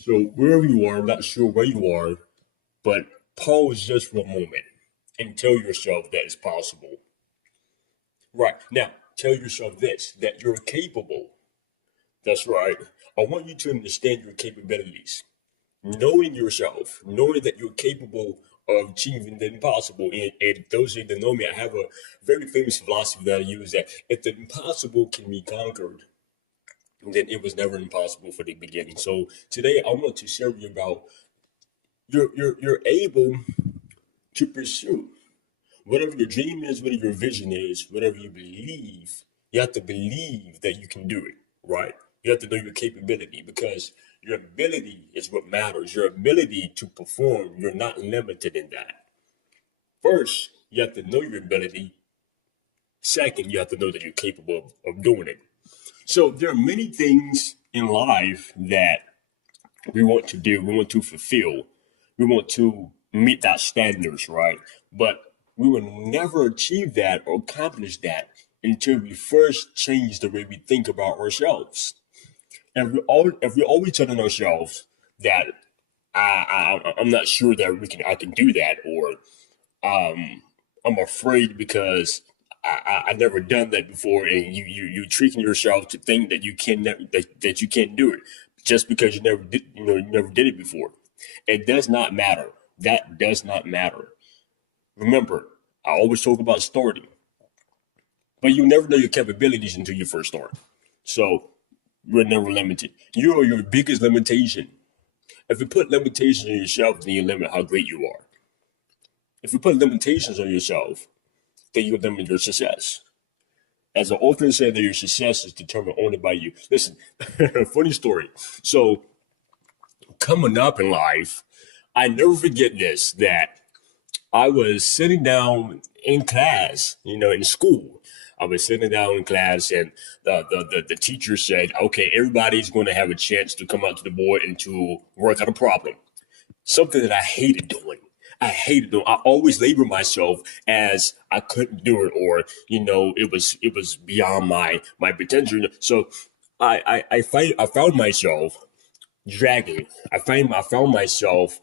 So wherever you are, I'm not sure where you are, but pause just for a moment and tell yourself that it's possible. Right. Now, tell yourself this, that you're capable. That's right. I want you to understand your capabilities. Knowing yourself, knowing that you're capable of achieving the impossible. And those who don't know me, I have a very famous philosophy that I use that if the impossible can be conquered, then it was never impossible for the beginning. So today I want to share with you about you're able to pursue whatever your dream is, whatever your vision is, whatever you believe, you have to believe that you can do it, right? You have to know your capability because your ability is what matters. Your ability to perform, you're not limited in that. First, you have to know your ability. Second, you have to know that you're capable of doing it. So there are many things in life that we want to do, we want to fulfill, we want to meet that standards, right? But we will never achieve that or accomplish that until we first change the way we think about ourselves. And if we're always telling ourselves that I'm not sure that I can do that, or I'm afraid because I never done that before, and you tricking yourself to think that that you can't do it just because you never did it before. It does not matter. That does not matter. Remember, I always talk about starting, but you never know your capabilities until you first start. So we're never limited. You are your biggest limitation. If you put limitations on yourself, then you limit how great you are. If you put limitations on yourself, then you limit your success. As I often say, that your success is determined only by you. Listen, funny story. So coming up in life, I never forget this, that I was sitting down in class, in school. I was sitting down in class, and the teacher said, okay, everybody's going to have a chance to come out to the board and to work out a problem. Something that I hated doing. I hated doing. I always labeled myself as I couldn't do it, or it was beyond my potential. So I found myself dragging. I found myself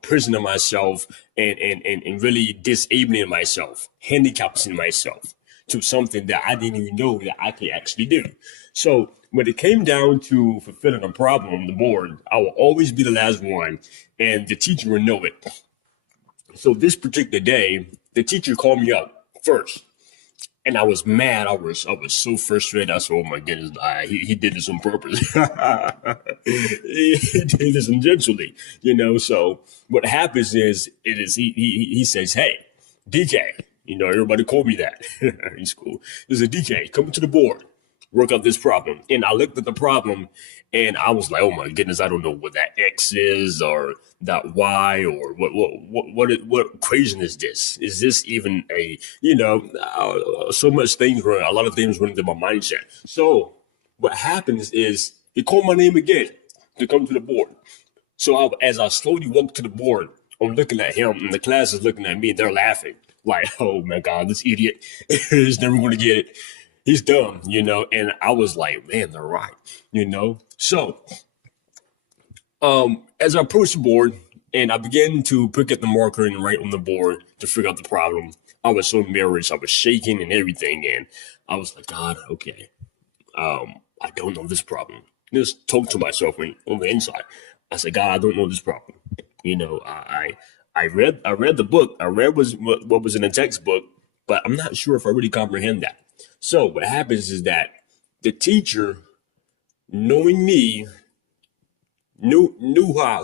prisoning myself and really disabling myself, handicapping myself to something that I didn't even know that I could actually do. So when it came down to fulfilling a problem on the board, I will always be the last one, and the teacher will know it. So this particular day, the teacher called me up first, and I was mad. I was so frustrated. I said, "Oh my goodness, he did this on purpose. He did this intentionally, So what happens is he says, "Hey, DK, everybody called me that in school. There's a DK coming to the board, work out this problem." And I looked at the problem, and I was like, "Oh my goodness, I don't know what that X is or that Y or what equation is this? Is this even a so much things run, a lot of things run into my mindset." So what happens is he called my name again to come to the board. So as I slowly walk to the board, I'm looking at him, and the class is looking at me, and they're laughing. Like, oh my God, this idiot is never going to get it. He's dumb, And I was like, man, they're right, So as I approached the board and I began to pick up the marker and write on the board to figure out the problem, I was so embarrassed. I was shaking and everything. And I was like, God, okay, I don't know this problem. Just talk to myself on the inside. I said, God, I don't know this problem. I read the book. I read what was in the textbook, but I'm not sure if I really comprehend that. So what happens is that the teacher, knowing me, knew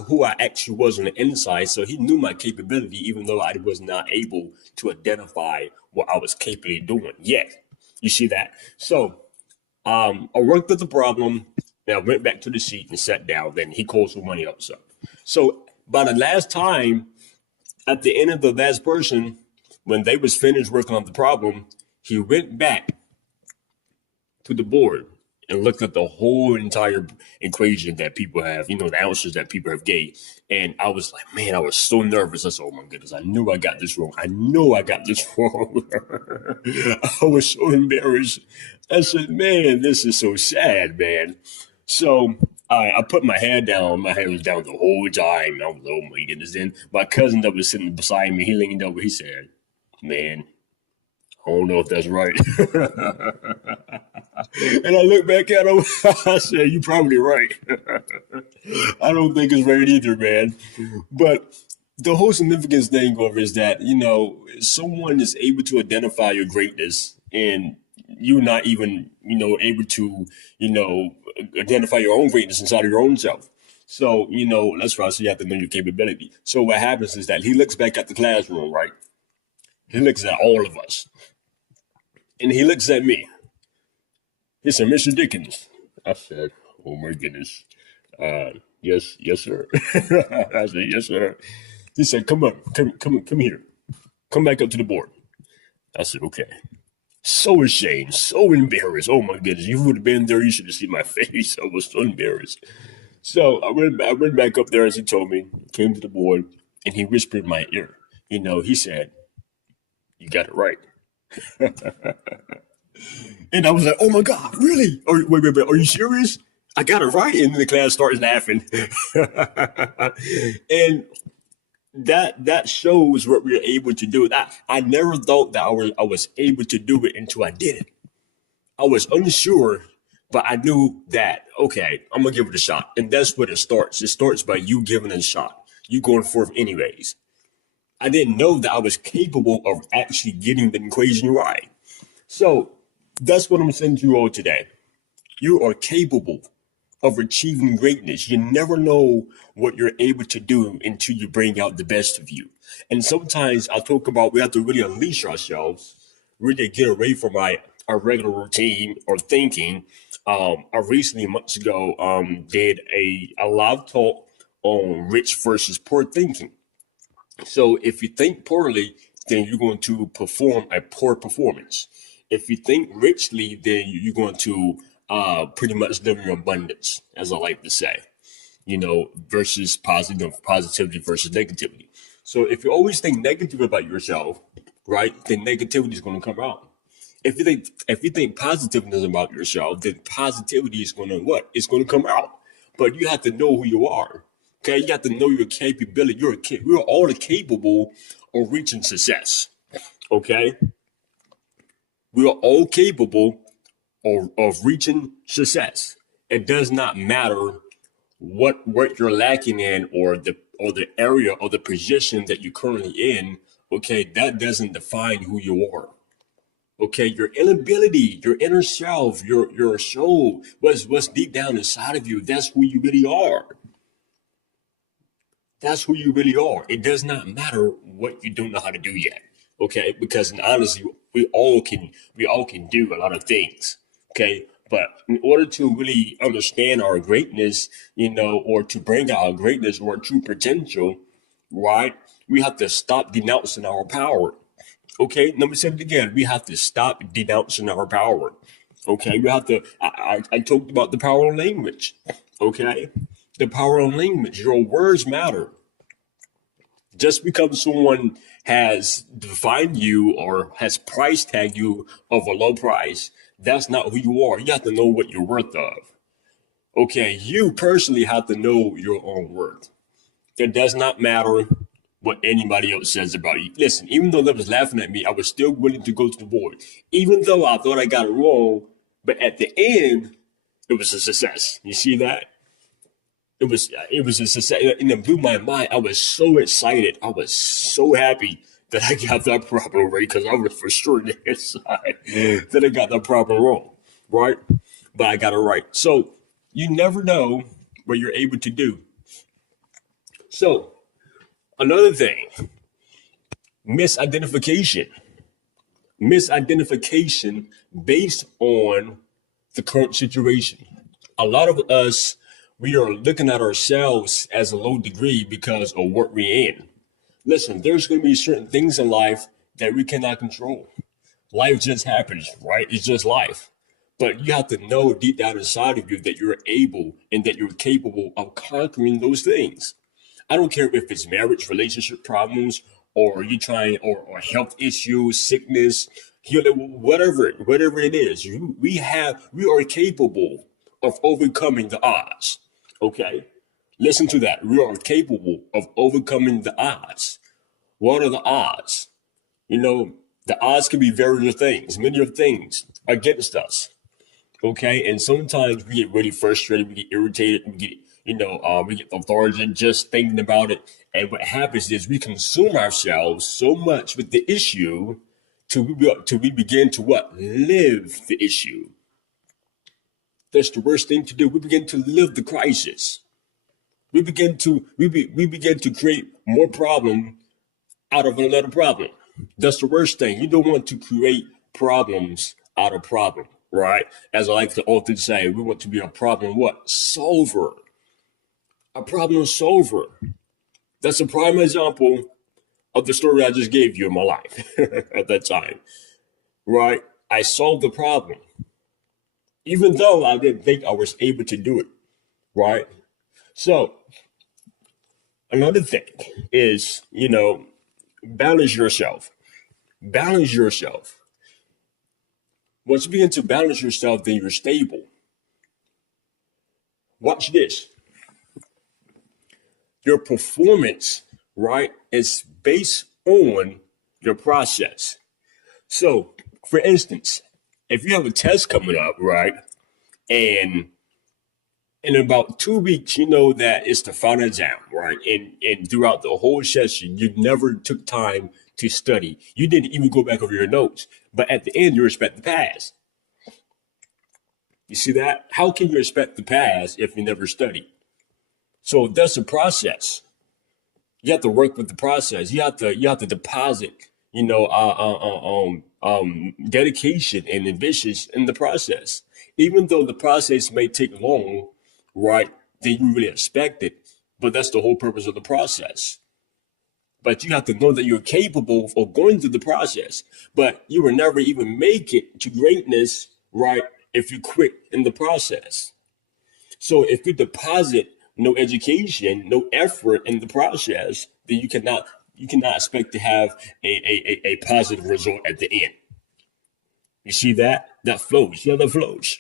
who I actually was on the inside, so he knew my capability, even though I was not able to identify what I was capable of doing yet. You see that? So I worked at the problem. Then I went back to the seat and sat down. Then he called somebody else up. So by the last time, at the end of the last person, when they was finished working on the problem, he went back to the board and looked at the whole entire equation that people have, the answers that people have gave. And I was like, man, I was so nervous. I said, oh my goodness, I knew I got this wrong. I know I got this wrong. I was so embarrassed. I said, man, this is so sad, man. So I put my head down. My head was down the whole time. I was, oh my goodness. Then my cousin that was sitting beside me, he leaned over. He said, "Man, I don't know if that's right." And I looked back at him. I said, "You're probably right. I don't think it's right either, man." But the whole significance thing of it is that, someone is able to identify your greatness and you're not even, able to, you know, identify your own greatness inside of your own self. So, that's why I say you have to know your capability. So what happens is that he looks back at the classroom, right? He looks at all of us and he looks at me. He said, "Mr. Dickens." I said, "Oh my goodness. Yes, sir." I said, "Yes, sir." He said, "Come on, come here. Come back up to the board." I said, "Okay." So ashamed, so embarrassed. Oh my goodness, you would have been there. You should have seen my face. I was so embarrassed. So I went back up there as he told me, came to the board, and he whispered in my ear. He said, "You got it right." And I was like, "Oh my God, really? Wait, are you serious? I got it right." And the class starts laughing. And that shows what we are able to do. I never thought that I was able to do it until I did it. I was unsure, but I knew that, okay, I'm gonna give it a shot. And that's what it starts. It starts by you giving it a shot. You going forth anyways. I didn't know that I was capable of actually getting the equation right. So that's what I'm saying to you all today. You are capable of achieving greatness. You never know what you're able to do until you bring out the best of you. And sometimes I talk about we have to really unleash ourselves, really get away from our regular routine or thinking. I recently, months ago, did a live talk on rich versus poor thinking. So if you think poorly, then you're going to perform a poor performance. If you think richly, then you're going to pretty much live in abundance, as I like to say, versus positivity versus negativity. So if you always think negative about yourself, right, then negativity is going to come out. If you think positivity about yourself, then positivity is going to what? It's going to come out. But you have to know who you are. Okay, you have to know your capability. We're all capable of reaching success. Okay, we are all capable of reaching success. It does not matter what you're lacking in or the area or the position that you're currently in. Okay, that doesn't define who you are. Okay, your inability, your inner self, your soul, what's deep down inside of you, that's who you really are. That's who you really are. It does not matter what you don't know how to do yet. Okay, because honestly, we all can do a lot of things. Okay, but in order to really understand our greatness, or to bring out our greatness or true potential, right? We have to stop denouncing our power. Okay, let me say it again. We have to stop denouncing our power. Okay, we have to. I talked about the power of language. Okay, the power of language. Your words matter. Just because someone has defined you or has price tagged you of a low price, that's not who you are. You have to know what you're worth of. Okay, you personally have to know your own worth. It does not matter what anybody else says about you. Listen, even though they was laughing at me, I was still willing to go to the board. Even though I thought I got it wrong, but at the end, it was a success. You see that? It was a success, and it blew my mind. I was so excited. I was so happy that I got that proper right because I was for sure inside that I got that proper wrong, right? But I got it right. So you never know what you're able to do. So another thing, misidentification. Misidentification based on the current situation. A lot of us, we are looking at ourselves as a low degree because of what we're in. Listen, there's going to be certain things in life that we cannot control. Life just happens, right? It's just life. But you have to know deep down inside of you that you're able and that you're capable of conquering those things. I don't care if it's marriage, relationship problems, or you trying, or health issues, sickness, healing, whatever it is. We are capable of overcoming the odds. Okay? Listen to that. We are capable of overcoming the odds. What are the odds? You know, the odds can be various things, many of things against us. Okay, and sometimes we get really frustrated, we get irritated, we get we get lethargic just thinking about it. And what happens is we consume ourselves so much with the issue till we begin to what? Live the issue. That's the worst thing to do. We begin to live the crisis. We begin to create more problem out of another problem. That's the worst thing. You don't want to create problems out of problem, right? As I like to often say, we want to be a problem what? Solver. A problem solver. That's a prime example of the story I just gave you in my life at that time, right? I solved the problem, even though I didn't think I was able to do it, right? So another thing is, balance yourself. Balance yourself. Once you begin to balance yourself, then you're stable. Watch this. Your performance, right, is based on your process. So, for instance, if you have a test coming up, right, and in about 2 weeks, you know that it's the final exam, right? And throughout the whole session, you never took time to study. You didn't even go back over your notes. But at the end, you expect to pass. You see that? How can you expect to pass if you never study? So that's a process. You have to work with the process. You have to deposit, dedication and ambitions in the process. Even though the process may take long, right, than you really expected, but that's the whole purpose of the process. But you have to know that you're capable of going through the process. But you will never even make it to greatness, right, if you quit in the process. So if you deposit no education, no effort in the process, then you cannot expect to have a positive result at the end. You see that? That flows. See how that flows?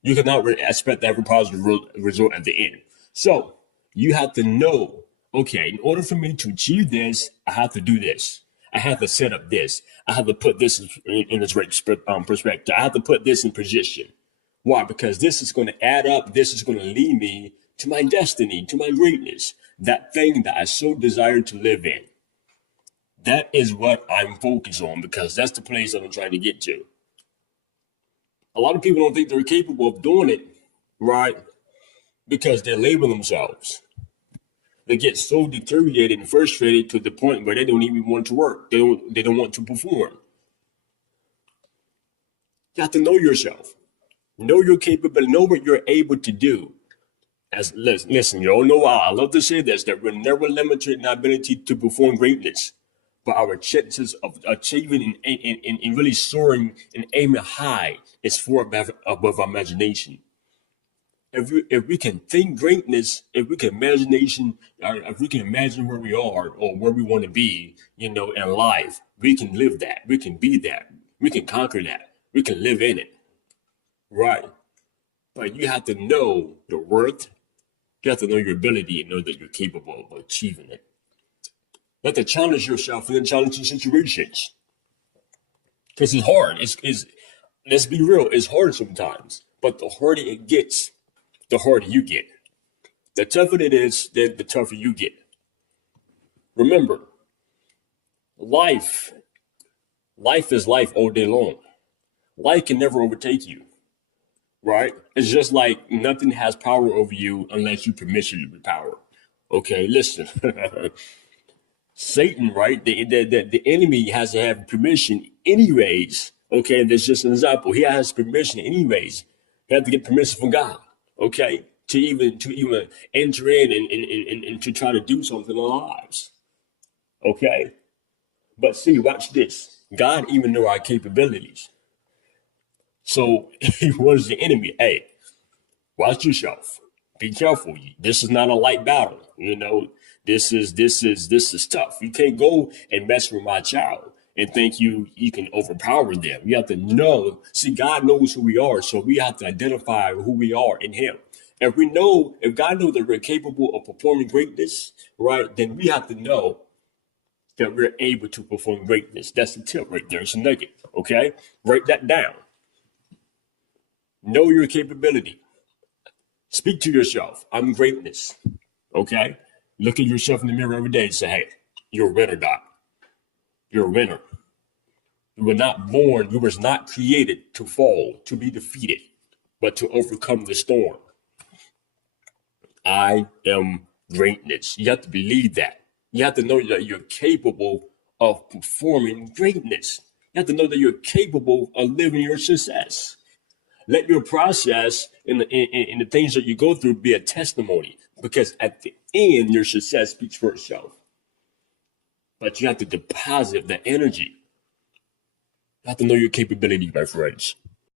You cannot really expect to have a positive result at the end. So you have to know, okay, in order for me to achieve this, I have to do this. I have to set up this. I have to put this in its right perspective. I have to put this in position. Why? Because this is going to add up. This is going to lead me to my destiny, to my greatness, that thing that I so desire to live in. That is what I'm focused on because that's the place that I'm trying to get to. A lot of people don't think they're capable of doing it, right? Because they label themselves. They get so deteriorated and frustrated to the point where they don't even want to work. They don't want to perform. You have to know yourself. Know your capability. Know what you're able to do. As listen, you all know I love to say this, that we're never limited in our ability to perform greatness. But our chances of achieving and really soaring and aiming high is far above our imagination. If we can think greatness, if we can imagine where we are or where we want to be, in life, we can live that. We can be that. We can conquer that. We can live in it. Right. But you have to know your worth. You have to know your ability and know that you're capable of achieving it. You have to challenge yourself in challenging situations. Because it's hard. Let's be real, it's hard sometimes. But the harder it gets, the harder you get. The tougher it is, then the tougher you get. Remember, life is life all day long. Life can never overtake you, right? It's just like nothing has power over you unless you permission it with power. Okay, listen. Satan, right? The enemy has to have permission anyways. Okay, that's just an example. He has permission anyways. He had to get permission from God. Okay, to even enter in and to try to do something in our lives. Okay, but see, watch this. God even knew our capabilities. So he warns the enemy, hey, watch yourself. Be careful. This is not a light battle. This is tough. You can't go and mess with my child and think you can overpower them. You have to know. See, God knows who we are, so we have to identify who we are in Him. If God knows that we're capable of performing greatness, right, then we have to know that we're able to perform greatness. That's the tip right there. It's a nugget. Okay? Write that down. Know your capability. Speak to yourself. I'm greatness. Okay? Look at yourself in the mirror every day and say, hey, you're a winner, Doc. You're a winner. You were not born, you was not created to fall, to be defeated, but to overcome the storm. I am greatness. You have to believe that. You have to know that you're capable of performing greatness. You have to know that you're capable of living your success. Let your process in the things that you go through be a testimony, because at the end, your success speaks for itself. But you have to deposit the energy. You have to know your capability, my friends.